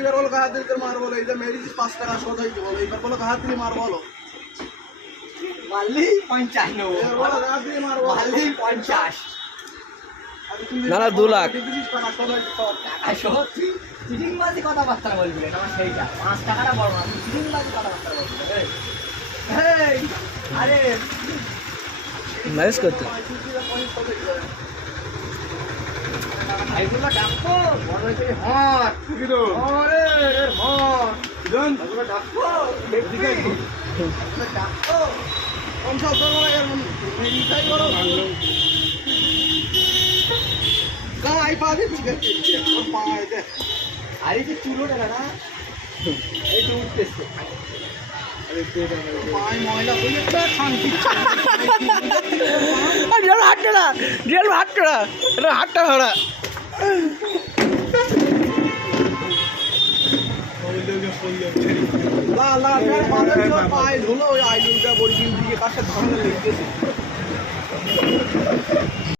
এইবার বলো হাত দিতে মার বলো, এই যে মেরেছিস 5 টাকা শোধ হইতে বলো, এইবার বলো হাত দিয়ে মার বলো। মারলি 50 নেবো, বলো হাত দিয়ে মার বলো। মারলি 50। না না 2 লাখ টাকা শোধ হইতে সব। টাকা শোধ, চিটিংবাজি কথাবার্তা বলবি না, আমার সেইটা 5 টাকাটা বড় না, চিটিংবাজি কথাবার্তা বলবি না। এই আরে ম্যানেজ করতে ভাইগুলো ডাকবো, বড় হয়ে গেলে হট হরে হট এগুলো ডাকবো, এদিকে ডাকবো। কোন সব ধরো এর মেরিটাই করো। গাই পা দিচ্ছি গেছে ওর পায়ে দে। আর এই যে চুলোটা না, এই যে উঠতেছে, পায়ে ময়লা হয়ে একটা শান্তি। রিয়াল হাঁটটা না, রিয়াল হাঁটটা না, এটা হাঁটটা ভাড়া। লা লা পায়ে ধুলো ওই আইলুটা বড়ি দিয়ে কাছে ধরলে লেগেছে।